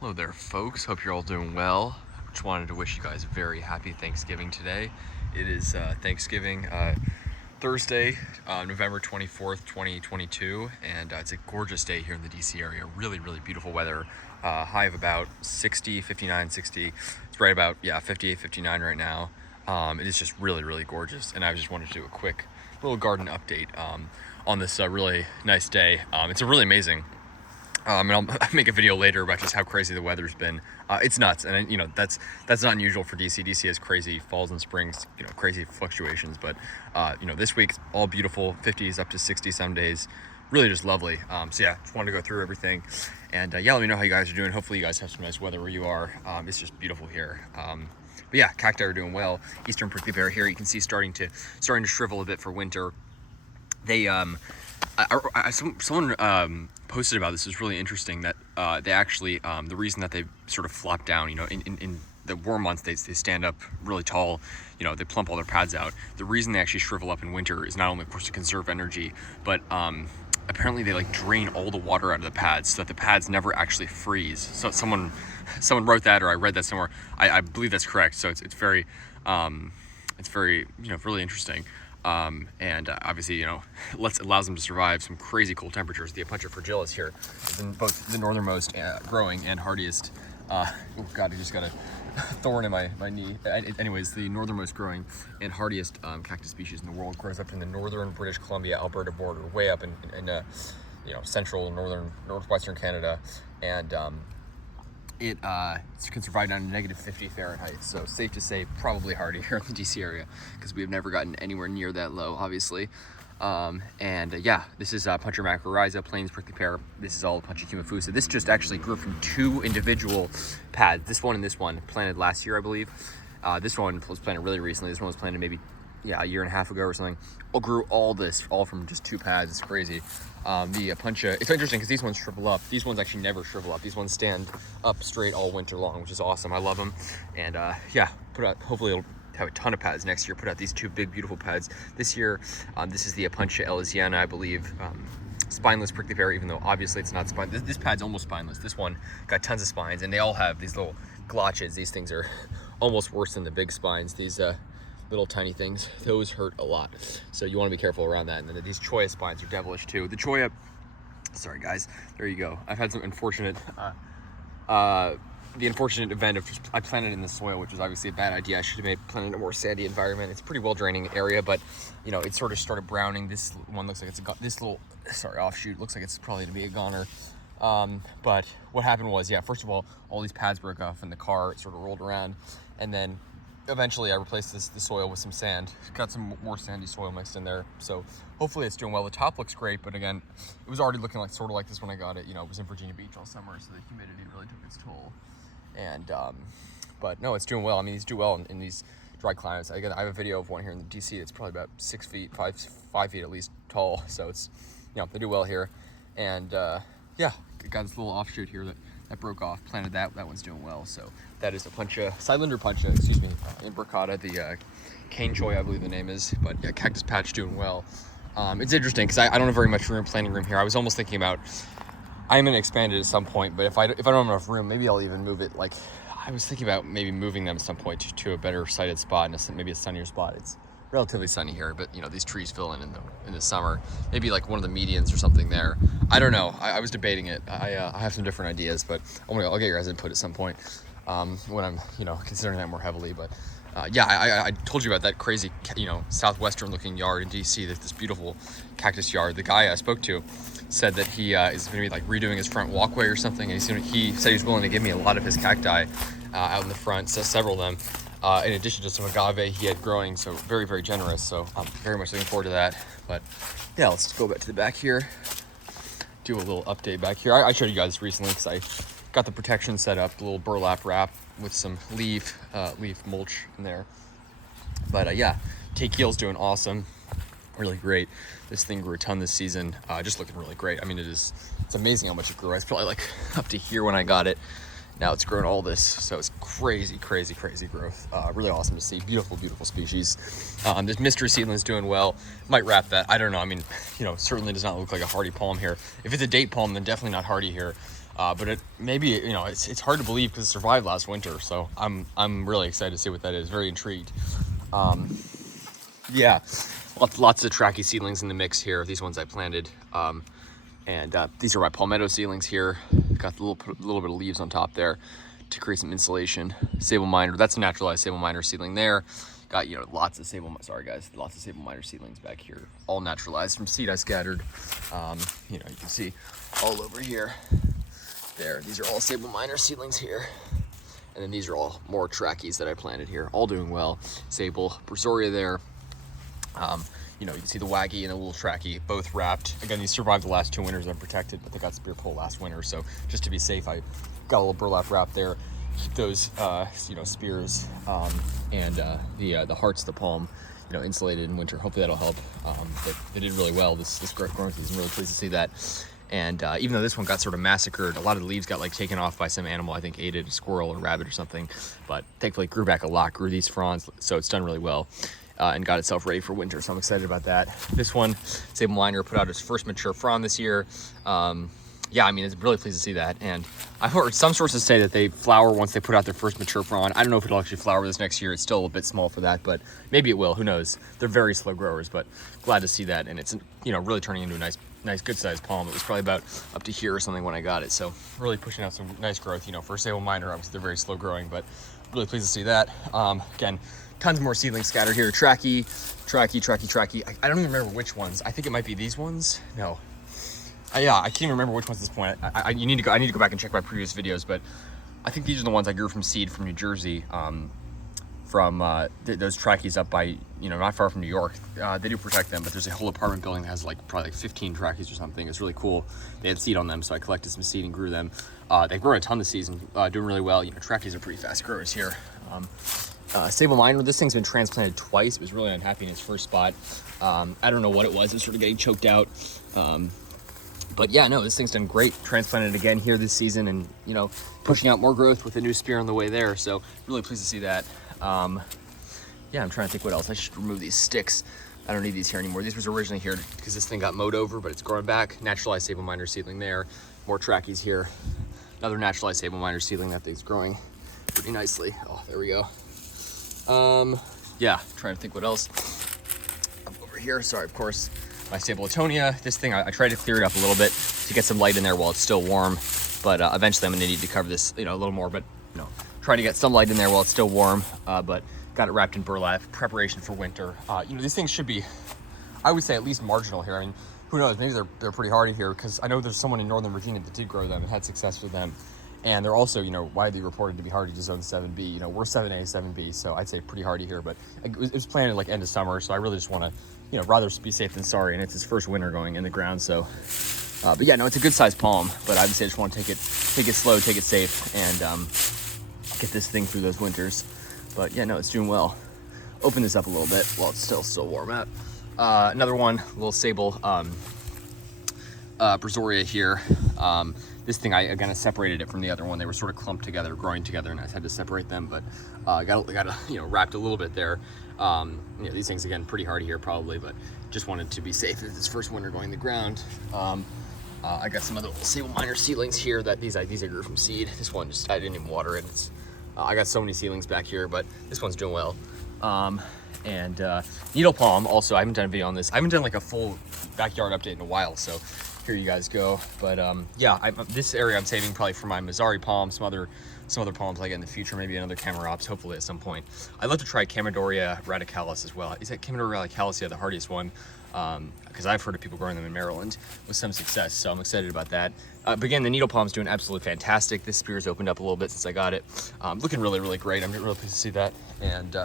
Hello there, folks. Hope you're all doing well. Just wanted to wish you guys a very happy Thanksgiving today. It is Thanksgiving Thursday, November 24th, 2022, and it's a gorgeous day here in the DC area. Really, really beautiful weather. High of about 60, 59, 60. It's right about, 58, 59 right now. It is just really, really gorgeous, and I just wanted to do a quick little garden update on this really nice day. It's a really amazing. And I'll make a video later about just how crazy the weather's been. It's nuts, and that's not unusual for DC. DC has crazy falls and springs, crazy fluctuations. But this week's all beautiful, 50s up to 60 some days, really just lovely. So yeah, just wanted to go through everything, and let me know how you guys are doing. Hopefully you guys have some nice weather where you are. It's just beautiful here. But yeah, cacti are doing well. Eastern prickly pear here, you can see starting to shrivel a bit for winter. They someone posted about this. Is really interesting that they actually the reason that they sort of flop down, in the warm months they stand up really tall, they plump all their pads out. The reason they actually shrivel up in winter is not only of course to conserve energy, but apparently they drain all the water out of the pads so that the pads never actually freeze. So someone wrote that, or I read that somewhere. I believe that's correct. So it's very really interesting. And obviously, allows them to survive some crazy cold temperatures. The Opuntia fragilis here is in both the northernmost growing and hardiest. Oh God, I just got a thorn in my knee. Anyways, the northernmost growing and hardiest cactus species in the world grows up in the northern British Columbia Alberta border, way up in central northwestern Canada, and it can survive down to -50 Fahrenheit, so safe to say probably hardy here in the DC area, because we have never gotten anywhere near that low, obviously. This is Opuntia macrorrhiza, plains prickly pear. This is all Opuntia humifusa. This just actually grew from two individual pads, this one and this one, planted last year, I believe. This one was planted really recently. This one was planted maybe a year and a half ago or something. Grew all from just two pads. It's crazy. The Opuntia, it's interesting because these ones shrivel up. These ones actually never shrivel up. These ones stand up straight all winter long, which is awesome. I love them. And hopefully it'll have a ton of pads next year. Put out these two big, beautiful pads this year. This is the Opuntia elysiana, I believe. Spineless prickly pear, even though obviously it's not spineless. This pad's almost spineless. This one got tons of spines, and they all have these little glotches. These things are almost worse than the big spines. These little tiny things, those hurt a lot, so you want to be careful around that. And then these cholla spines are devilish too. The cholla, sorry guys, there you go. I've had some unfortunate the unfortunate event of I planted in the soil, which was obviously a bad idea. I should have planted in a more sandy environment. It's a pretty well draining area, but it sort of started browning. This one looks like this little offshoot looks like it's probably to be a goner. But what happened was, first of all these pads broke off in the car. It sort of rolled around, and then eventually I replaced the soil with some sand. Got some more sandy soil mixed in there, so hopefully it's doing well. The top looks great, but again, it was already looking sort of like this when I got it. It was in Virginia Beach all summer, so the humidity really took its toll. And but no, it's doing well. I mean, these do well in these dry climates. I have a video of one here in the DC that's probably about 6 feet, 5 feet at least tall, so it's they do well here. And got this little offshoot here that broke off. Planted that one's doing well. So that is Opuntia, Cylinder Opuntia, imbricata, the cane cholla, I believe the name is. But yeah, cactus patch doing well. It's interesting because I don't have very much planting room here. I was almost thinking about, I'm going to expand it at some point, but if I don't have enough room, maybe I'll even move it. I was thinking about maybe moving them at some point to a better sighted spot, and maybe a sunnier spot. It's relatively sunny here, but these trees fill in the summer. Maybe one of the medians or something there. I don't know. I was debating it. I have some different ideas, but I'll get your guys' input at some point when I'm considering that more heavily. But I told you about that crazy southwestern looking yard in DC. This beautiful cactus yard. The guy I spoke to said that he is going to be redoing his front walkway or something, and he said he's willing to give me a lot of his cacti out in the front, so several of them. In addition to some agave he had growing, so very, very generous. So I'm very much looking forward to that. But yeah, let's go back to the back here. Do a little update back here. I showed you guys recently because I got the protection set up, the little burlap wrap with some leaf mulch in there. But Tequil's doing awesome, really great. This thing grew a ton this season, just looking really great. I mean, it's amazing how much it grew. It's probably up to here when I got it. Now it's grown all this, so it's crazy, crazy, crazy growth. Really awesome to see. Beautiful, beautiful species. This mystery seedling's doing well. Might wrap that. I don't know. I mean, certainly does not look like a hardy palm here. If it's a date palm, then definitely not hardy here. But it maybe, you know, it's hard to believe because it survived last winter. So I'm really excited to see what that is. Very intrigued. Yeah, lots of Trachy seedlings in the mix here. These ones I planted. And these are my palmetto seedlings here. Got a little bit of leaves on top there to create some insulation. Sable minor, that's a naturalized sable minor seedling there. Got, you know, lots of sable minor seedlings back here, all naturalized from seed I scattered. You know, you can see all over here. There, these are all sable minor seedlings here. And then these are all more Trachys that I planted here, all doing well. Sable, Brazoria there. You know, you can see the Waggy and the little Trachy both wrapped. Again, these survived the last 2 winters. I'm protected, but they got spear pole last winter. So just to be safe, I got a little burlap wrap there. Keep those, you know, spears and the hearts of the palm, you know, insulated in winter. Hopefully that'll help. But they did really well this growing season. Really pleased to see that. And even though this one got sort of massacred, a lot of the leaves got like taken off by some animal. I think ate it, a squirrel or rabbit or something. But thankfully it grew back a lot, grew these fronds, so it's done really well. And got itself ready for winter, so I'm excited about that. This one, Sable Minor, put out its first mature frond this year. Yeah, I mean, it's really pleased to see that. And I've heard some sources say that they flower once they put out their first mature frond. I don't know if it'll actually flower this next year. It's still a bit small for that, but maybe it will. Who knows? They're very slow growers, but glad to see that. And it's, you know, really turning into a nice good-sized palm. It was probably about up to here or something when I got it. So really pushing out some nice growth, you know, for a Sable Minor. Obviously, they're very slow growing, but really pleased to see that. Again, tons more seedlings scattered here. Trachy. I don't even remember which ones. I think it might be these ones. No. Yeah, I can't even remember which ones at this point. I need to go back and check my previous videos, but I think these are the ones I grew from seed from New Jersey. From those Trachys up by, you know, not far from New York. They do protect them, but there's a whole apartment building that has like probably like 15 Trachys or something. It's really cool. They had seed on them, so I collected some seed and grew them. They've grown a ton this season, doing really well. You know, Trachys are pretty fast growers here. Sable Minor, this thing's been transplanted twice. It was really unhappy in its first spot. I don't know what it was. It was sort of getting choked out. But yeah, no, this thing's done great. Transplanted again here this season and, you know, pushing out more growth with a new spear on the way there. So really pleased to see that. Yeah, I'm trying to think what else. I should remove these sticks. I don't need these here anymore. These was originally here because this thing got mowed over, but it's growing back. Naturalized Sable Minor seedling there. More Trachys here. Another naturalized Sable Minor seedling. That thing's growing pretty nicely. Oh, there we go. Yeah, trying to think what else. Over here, sorry, of course, my Sabletonia. This thing, I tried to clear it up a little bit to get some light in there while it's still warm, but eventually I'm gonna need to cover this, you know, a little more, but you know, trying to get some light in there while it's still warm, but got it wrapped in burlap, preparation for winter. You know, these things should be, I would say, at least marginal here. I mean, who knows, maybe they're pretty hardy here, because I know there's someone in Northern Virginia that did grow them and had success with them. And they're also, you know, widely reported to be hardy to zone 7B. You know, we're 7A, 7B, so I'd say pretty hardy here. But it was planted like end of summer, so I really just want to, you know, rather be safe than sorry. And it's his first winter going in the ground, so. But yeah, no, it's a good sized palm. But I would say I just want to take it slow, take it safe, and get this thing through those winters. But yeah, no, it's doing well. Open this up a little bit while it's still warm out. Another one, little Sable Brazoria here. This thing, I separated it from the other one. They were sort of clumped together, growing together, and I had to separate them, but got you know, wrapped a little bit there. You know, these things, again, pretty hardy here probably, but just wanted to be safe if it's first winter going in the ground. I got some other little Sable Minor seedlings here that these I grew from seed. This one just, I didn't even water it. It's, I got so many seedlings back here, but this one's doing well. Needle palm also, I haven't done a video on this. I haven't done like a full backyard update in a while, so here you guys go. But yeah, this area I'm saving probably for my Mazzari palm, some other palms I get in the future, maybe another Chamaerops, hopefully at some point. I'd love to try Chamaedoria radicalis as well. Is that Chamaedoria radicalis, yeah, the hardiest one? Because I've heard of people growing them in Maryland with some success, so I'm excited about that. But again, the needle palm's doing absolutely fantastic. This spear's opened up a little bit since I got it. Looking really, really great. I'm really pleased to see that. And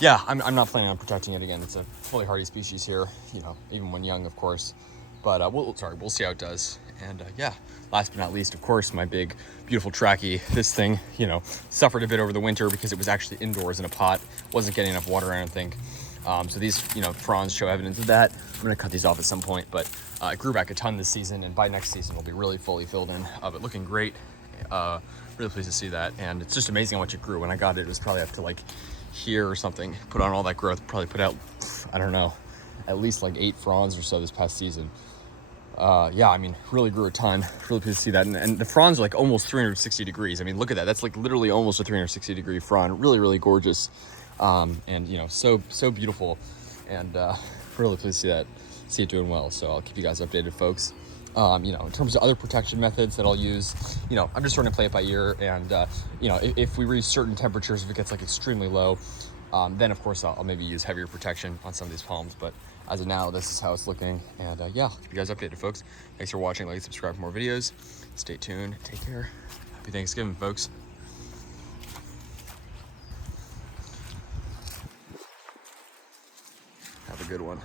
yeah, I'm not planning on protecting it again. It's a fully hardy species here, you know, even when young, of course. But we'll see how it does. And yeah, last but not least, of course, my big, beautiful Trachy. This thing, you know, suffered a bit over the winter because it was actually indoors in a pot. Wasn't getting enough water, I don't think. So these, you know, fronds show evidence of that. I'm gonna cut these off at some point, but it grew back a ton this season, and by next season, it'll be really fully filled in. But looking great. Really pleased to see that. And it's just amazing how much it grew. When I got it, it was probably up to like here or something. Put on all that growth, probably put out, I don't know, at least like 8 fronds or so this past season. yeah, I mean, really grew a ton. Really pleased to see that. And the fronds are like almost 360 degrees. I mean, look at that. That's like literally almost a 360 degree frond. Really, really gorgeous. And you know, so beautiful. And really pleased to see that, see it doing well. So I'll keep you guys updated, folks. You know, in terms of other protection methods that I'll use, you know, I'm just starting to play it by ear. And, you know, if we reach certain temperatures, if it gets like extremely low, then of course I'll maybe use heavier protection on some of these palms. But as of now, this is how it's looking. And yeah, I'll keep you guys updated, folks. Thanks for watching. Like, subscribe for more videos. Stay tuned. Take care. Happy Thanksgiving, folks. Have a good one.